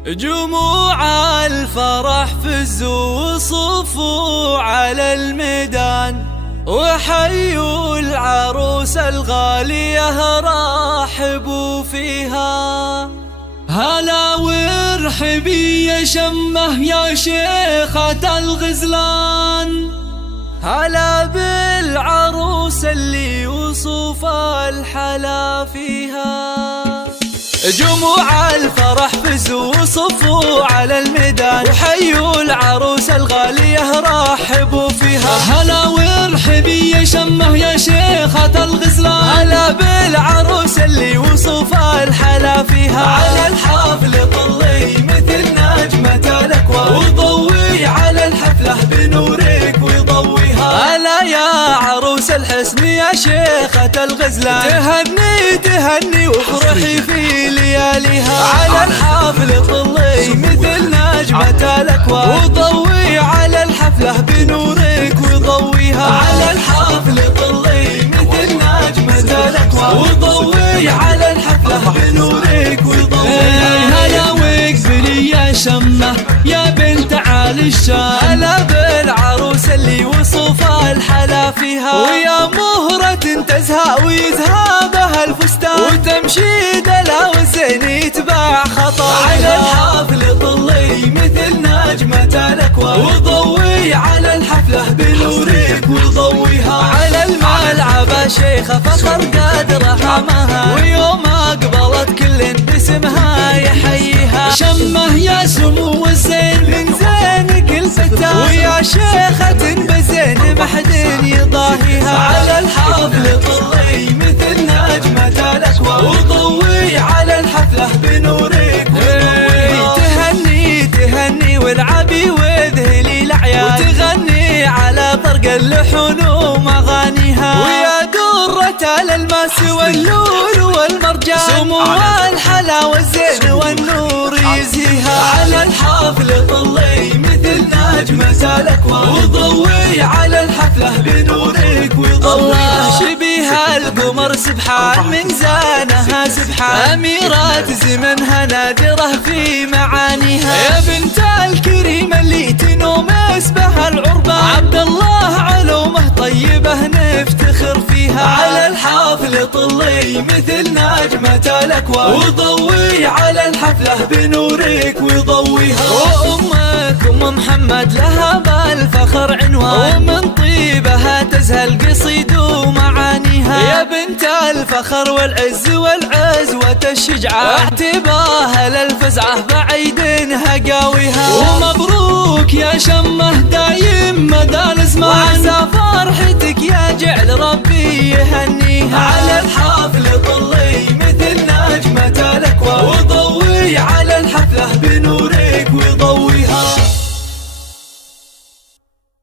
جموع الفرح فزوا وصفوا على الميدان، وحيوا العروس الغالية رحبوا فيها. هلا وارحبي يا شمه يا شيخة الغزلان، هلا بالعروس اللي وصف الحلا فيها. جموع الفرح فزوا وصفوا على الميدان، وحيوا العروس الغالية رحبوا فيها. هلا وارحبي يا شمه يا شيخة الغزلان، هلا بالعروس اللي وصف الحلا فيها. على الحفل طلي مثل نجمة الأكوان، وضوي على الحفلة بنورك وضويها. هلا يا عروس الحسن يا شيخة الغزلان، تهني وافرحي في لياليها. على الحفل طلي مثل نجمة الأكوان، وضوي على الحفلة بنورك وضويها. على الحفل طلي مثل نجمة الأكوان، وضوي على الحفلة بنورك وضويها. هلا واقبلي يا شمه يا بنت عالي الشام، هلا بالعروس اللي وصف الحلا فيها. ويا مهرة تزهى ويزهى بها الفستان، وتمشي دلا والزين يتبع خطايا. على الحفل طلي مثل نجمة الأكوان، وضوي على الحفلة بنورك وضويها. على الملعب شيخة فخر قدرها مها، ويوم أقبلت كل باسمها يحييها. شمه يا سمو الزين من زينك الفتاة، ويا شيخة بزين محد يضاهيها. على الحفل طلي مثل نجمة الأكوان، وضوي على الحفلة بنورك وضويها. تهني والعبي وذهلي الأعياد، وتغني على طرق اللحون ومغانيها. ويا درة الألماس واللول والمرجان، سمو الحلا والزين والنور يزهيها. على الحفل طلي مثل نجمة الأكوان، وضوي على الحفلة بنورك وضويها. شبيها القمر سبحان من زانها سبحان، أميرات زمنها نادرة في معانيها. يا بنت الكريم اللي تنوم اسمها العربان، عبد الله علومه طيبه نفتخر فيها. على الحفل طلي مثل نجمة الأكوان، وضوي على الحفلة بنورك وضويها. وأمك أم محمد لها بالفخر عنوان، ومن طيبها تزهى القصيد ومعانيها. يا بنت الفخر والعز والعزوة الشجعان، اعتباها للفزعة بعيدنها قاويها. ومبروك يا شمه دايم مدى الزمان، وعسى فرحتك يا جعل ربي يهنيها. على الحفل طلي مثل نجمة الأكوان، وضوي على الحفلة بنورك